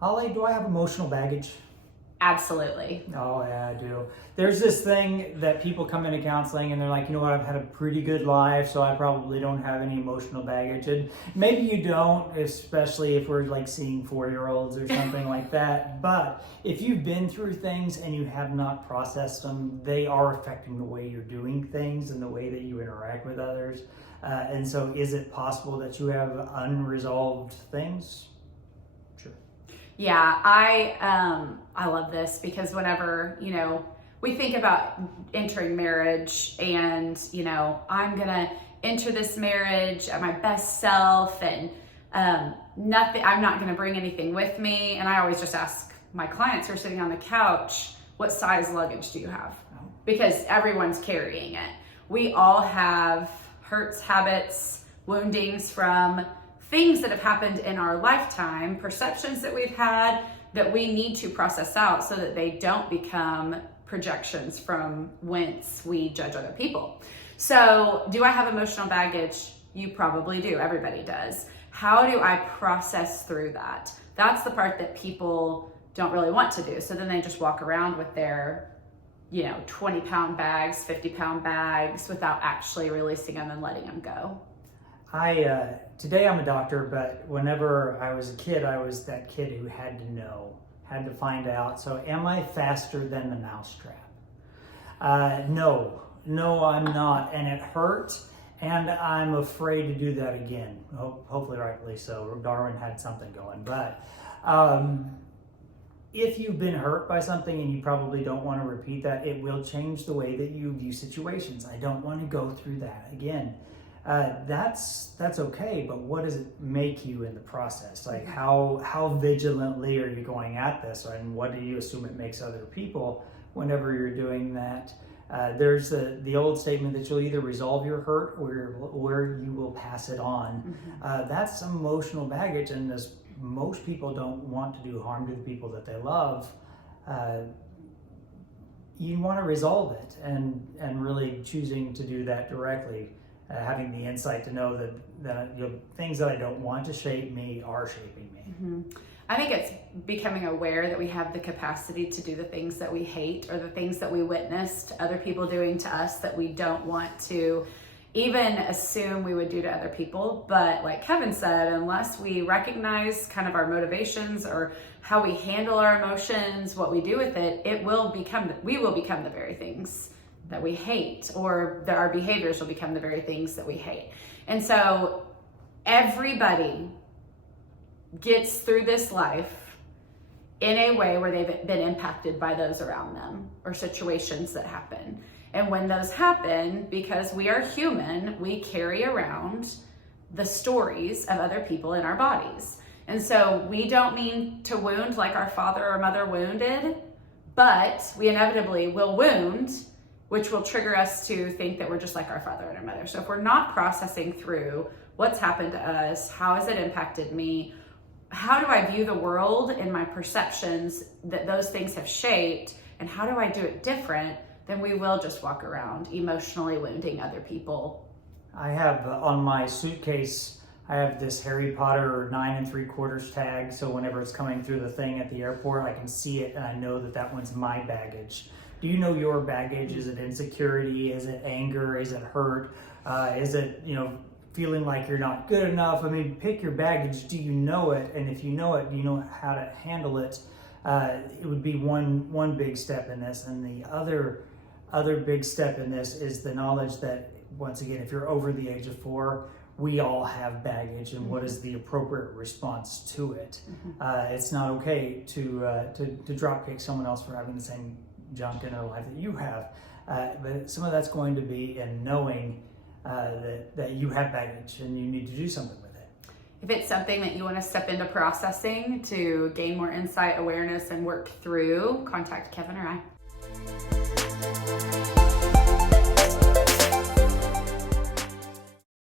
Holly, do I have emotional baggage? Absolutely. Oh yeah, I do. There's this thing that people come into counseling and they're like, you know what, I've had a pretty good life, so I probably don't have any emotional baggage. And maybe you don't, especially if we're like seeing 4-year-olds or something like that. But if you've been through things and you have not processed them, they are affecting the way you're doing things and the way that you interact with others. And so is it possible that you have unresolved things? Sure. Yeah, I love this because whenever, we think about entering marriage and, I'm going to enter this marriage at my best self and I'm not going to bring anything with me. And I always just ask my clients who are sitting on the couch, what size luggage do you have? Because everyone's carrying it. We all have hurts, habits, woundings from things that have happened in our lifetime, perceptions that we've had that we need to process out so that they don't become projections from whence we judge other people. So, do I have emotional baggage? You probably do. Everybody does. How do I process through that? That's the part that people don't really want to do. So then they just walk around with their 20-pound bags, 50-pound bags without actually releasing them and letting them go. Today I'm a doctor, but whenever I was a kid, I was that kid who had to know, had to find out. So am I faster than the mousetrap? No, I'm not. And it hurt. And I'm afraid to do that again. Hopefully rightly so. Darwin had something going. But if you've been hurt by something and you probably don't want to repeat that, it will change the way that you view situations. I don't want to go through that again. That's okay, but what does it make you in the process? Like how vigilantly are you going at this, and what do you assume it makes other people whenever you're doing that? There's the old statement that you'll either resolve your hurt or you will pass it on. That's some emotional baggage, and as most people don't want to do harm to the people that they love, you want to resolve it and really choosing to do that directly. Having the insight to know that things that I don't want to shape me are shaping me. I think it's becoming aware that we have the capacity to do the things that we hate or the things that we witnessed other people doing to us that we don't want to even assume we would do to other people. But like Kevin said, unless we recognize kind of our motivations or how we handle our emotions, what we do with it, we will become the very things that we hate, or that our behaviors will become the very things that we hate. And so everybody gets through this life in a way where they've been impacted by those around them or situations that happen. And when those happen, because we are human, we carry around the stories of other people in our bodies. And so we don't mean to wound like our father or mother wounded, but we inevitably will wound, which will trigger us to think that we're just like our father and our mother. So if we're not processing through what's happened to us, how has it impacted me, how do I view the world and my perceptions that those things have shaped, and how do I do it different, then we will just walk around emotionally wounding other people. I have on my suitcase, I have this Harry Potter 9 3/4 tag, so whenever it's coming through the thing at the airport, I can see it and I know that one's my baggage. Do you know your baggage? Is it insecurity? Is it anger? Is it hurt? Is it, feeling like you're not good enough? I mean, pick your baggage. Do you know it? And if you know it, do you know how to handle it? It would be one big step in this. And the other big step in this is the knowledge that, once again, if you're over the age of 4, we all have baggage, and what is the appropriate response to it? It's not okay to drop kick someone else for having the same junk in their life that you have, but some of that's going to be in knowing that you have baggage and you need to do something with it. If it's something that you want to step into processing to gain more insight, awareness, and work through, contact Kevin or I.